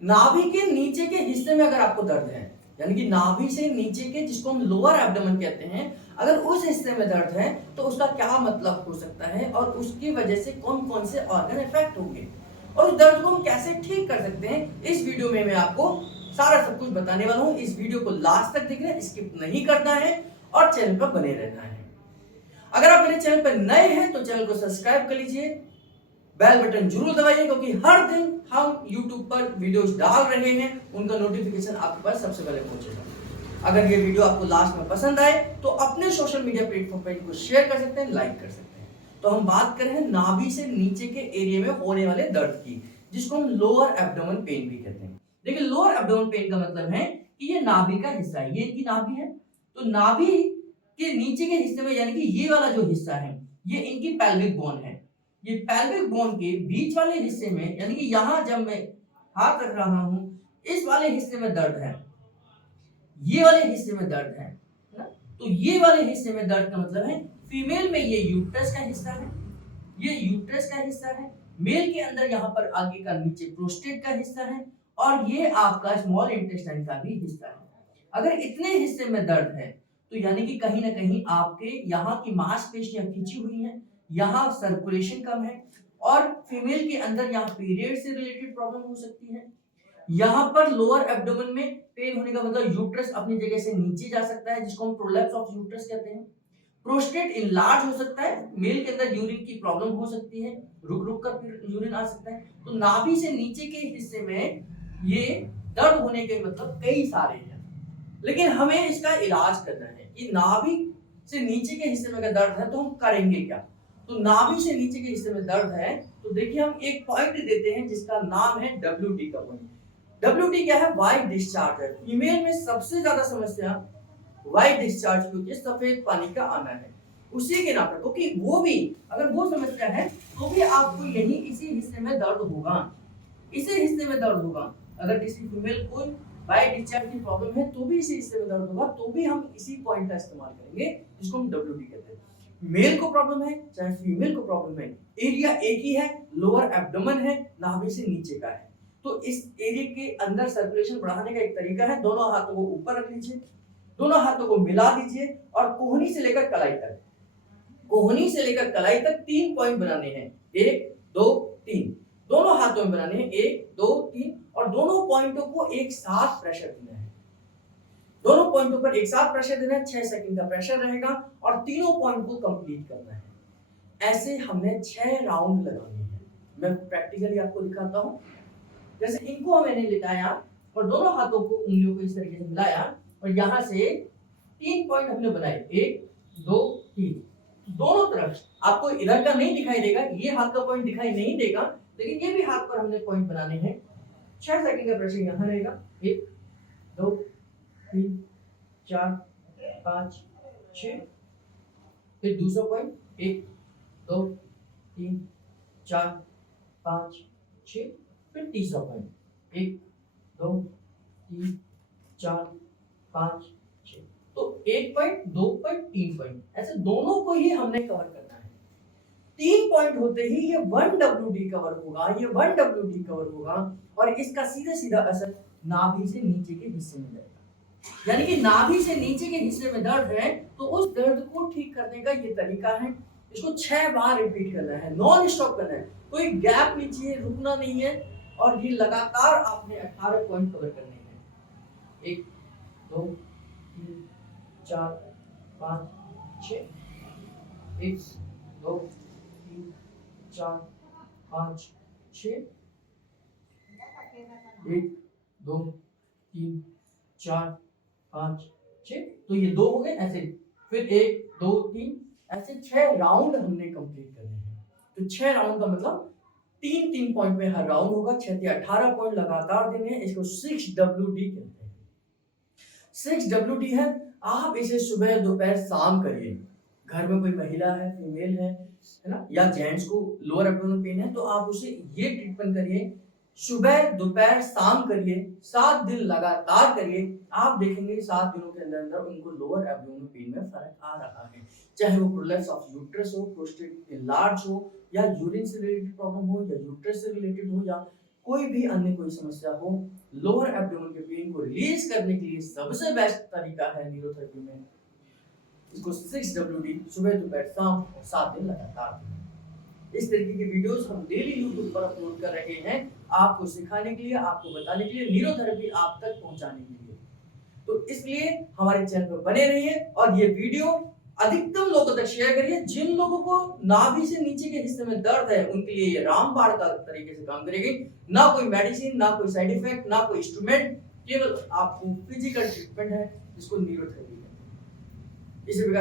नाभि के नीचे के हिस्से में अगर आपको दर्द है, यानी कि नाभि से नीचे के जिसको हम लोअर एब्डोमेन कहते हैं, अगर उस हिस्से में दर्द है तो उसका क्या मतलब हो सकता है और उसकी वजह से कौन कौन से ऑर्गन इफेक्ट होंगे और उस दर्द को हम कैसे ठीक कर सकते हैं, इस वीडियो में मैं आपको सारा सब कुछ बताने वाला हूं। इस वीडियो को लास्ट तक देखना है, स्किप नहीं करना है और चैनल पर बने रहना है। अगर आप मेरे चैनल पर नए हैं तो चैनल को सब्सक्राइब कर लीजिए, बेल बटन जरूर दबाइए, क्योंकि हर दिन हम YouTube पर वीडियोस डाल रहे हैं, उनका नोटिफिकेशन आपके पास सबसे पहले पहुंचेगा। अगर ये वीडियो आपको लास्ट में पसंद आए तो अपने सोशल मीडिया प्लेटफॉर्म पर इनको शेयर कर सकते हैं, लाइक कर सकते हैं। तो हम बात कर रहे हैं नाभि से नीचे के एरिया में होने वाले दर्द की, जिसको हम लोअर एब्डोमेन पेन भी कहते हैं। देखिए, लोअर एब्डोमेन पेन का मतलब है कि ये नाभि का हिस्सा है, ये इनकी नाभि है, तो नाभि के नीचे के हिस्से में, यानी कि ये वाला जो हिस्सा है, ये इनकी पेल्विक बोन है। ये पेल्विक बोन के बीच वाले हिस्से में, यानी कि यहां जब मैं हाथ रख रहा हूं, इस वाले हिस्से में दर्द है, ये वाले हिस्से में दर्द है ना? तो ये वाले हिस्से में दर्द का मतलब है फीमेल में ये यूट्रस का हिस्सा है, ये यूट्रस का हिस्सा है। मेल के अंदर यहाँ पर आगे का नीचे प्रोस्टेट का हिस्सा है और ये आपका स्मॉल इंटेस्टाइन का भी हिस्सा है। अगर इतने हिस्से में दर्द है तो यानी कि कहीं ना कहीं आपके यहाँ की मांसपेशियां खिंची हुई हैं, यहाँ सर्कुलेशन कम है और फीमेल के अंदर यहाँ पीरियड से रिलेटेड प्रॉब्लम हो सकती है। यहाँ पर लोअर एब्डोमेन में पेन होने का मतलब यूट्रस अपनी जगह से नीचे जा सकता है, जिसको हम प्रोलैप्स ऑफ यूट्रस कहते हैं। प्रोस्टेट इनलार्ज हो सकता है, मेल के अंदर यूरिन की प्रॉब्लम हो सकती है, रुक रुक कर फिर यूरिन आ सकता है। तो नाभि से नीचे के हिस्से में ये दर्द होने के मतलब कई सारे हैं, लेकिन हमें इसका इलाज करना है कि नाभि से नीचे के हिस्से में अगर दर्द है तो हम करेंगे क्या। तो नाभि से नीचे के हिस्से में दर्द है तो देखिए, हम एक पॉइंट देते हैं जिसका नाम है WD का पॉइंट। WD क्या है? वाइट डिस्चार्ज है। फीमेल में सबसे ज्यादा समस्या वाइट डिस्चार्ज की होती है, सफेद पानी का आना है। उसी के नाम पर, क्योंकि वो भी अगर वो समस्या है तो भी आपको यही इसी हिस्से में दर्द होगा, इसी हिस्से में दर्द होगा। अगर किसी फीमेल को वाइट डिस्चार्ज की प्रॉब्लम है तो भी इसी हिस्से में दर्द होगा, तो भी हम इसी पॉइंट का इस्तेमाल करेंगे, जिसको हम WD कहते हैं। मेल को प्रॉब्लम है चाहे फीमेल को प्रॉब्लम है, एरिया एक ही है, लोअर एब्डोमेन है, नाभि से नीचे का है। तो इस एरिया के अंदर सर्कुलेशन बढ़ाने का एक तरीका है, दोनों हाथों को ऊपर रख लीजिए, दोनों हाथों को मिला दीजिए और कोहनी से लेकर कलाई तक, कोहनी से लेकर कलाई तक 3 पॉइंट बनाने हैं, 1 2 3, दोनों हाथों में बनाने हैं 1 2 3, और दोनों पॉइंटों को एक साथ प्रेशर देना है। दोनों पॉइंटों पर एक साथ प्रेशर देना है, 6 सेकंड का प्रेशर रहेगा और तीनों पॉइंट को कंप्लीट करना है। ऐसे हमने 6 राउंड लगाने हैं। मैं प्रैक्टिकली आपको दिखाता हूं। जैसे इनको मैंने लिटाया और दोनों हाथों को, उंगलियों को इस तरीके से मिलाया और यहां से 3 पॉइंट हमने बनाए, 1 2 3। दोनों तरफ आपको इधर का नहीं दिखाई देगा, ये हाथ का पॉइंट दिखाई नहीं देगा, लेकिन ये भी हाथ पर हमने पॉइंट बनाने हैं। 6 सेकंड का प्रेशर यहां रहेगा, 1 2 3 4 5 6, फिर दूसरा पॉइंट 1 2 3 4 5 6, फिर तीसरा पॉइंट 1 2 3 4 5 6। तो 1 पॉइंट 2 पॉइंट 3 पॉइंट, ऐसे दोनों को ही हमने कवर करना है। 3 पॉइंट होते ही ये 1 WD कवर होगा, ये 1 WD कवर होगा और इसका सीधा सीधा असर नाभि से नीचे के हिस्से में जाएगा। यानी कि नाभि से नीचे के हिस्से में दर्द है तो उस दर्द को ठीक करने का ये तरीका है। इसको 6 बार रिपीट करना है, नॉन स्टॉप करना है, कोई गैप नहीं चाहिए, रुकना नहीं है और ये लगातार आपने 18 पॉइंट कवर करने हैं। 1 2 3 4 5 6, 1 2 3 4 5 6, 1 2 3 4 5 6। तो ये 2 हो गए, ऐसे फिर 1 2 3, ऐसे 6 राउंड हमने कंप्लीट करने हैं। तो 6 राउंड का मतलब 3 पॉइंट में हर राउंड होगा, 6 से 18 पॉइंट लगातार देने हैं। इसको 6WD कहते हैं। 6WD है। आप इसे सुबह दोपहर शाम करिए। घर में कोई महिला है, फीमेल है ना, या जेंट्स को लोअर एब्डोमेन पेन है तो आप उसे ये ट्रीटमेंट करिए, सुबह दोपहर शाम करिए, 7 दिन लगातार करिए। आप देखेंगे 7 दिनों के अंदर अंदर उनको लोअर एब्डोमेन पेन में फर्क आ रहा है, चाहे वो प्रोलैप्स ऑफ यूट्रस हो, प्रोस्टेट इनलार्ज हो, या यूरिन से रिलेटेड प्रॉब्लम हो, या यूट्रस से रिलेटेड हो, या कोई भी अन्य कोई समस्या हो, लोअर एब्डोमेन के पेन को रिलीज करने के लिए सबसे बेस्ट तरीका है न्यूरोथेरेपी में इसको 6WD सुबह दोपहर शाम और 7 दिन लगातार। इस तरीके की वीडियोस हम डेली यूट्यूब पर अपलोड कर रहे हैं आपको सिखाने के लिए, आपको बताने के लिए, न्यूरोथेरेपी आप तक पहुंचाने के लिए। तो इसलिए हमारे चैनल पर बने रहिए और ये वीडियो अधिकतम लोगों तक शेयर करिए। जिन लोगों को नाभि से नीचे के हिस्से में दर्द है उनके लिए ये रामबाण का तरीके से काम करेगी। ना कोई मेडिसिन, ना कोई साइड इफेक्ट, ना कोई इंस्ट्रूमेंट, केवल आपको फिजिकल ट्रीटमेंट है जिसको न्यूरोथेरेपी कहते हैं। इसी प्रकार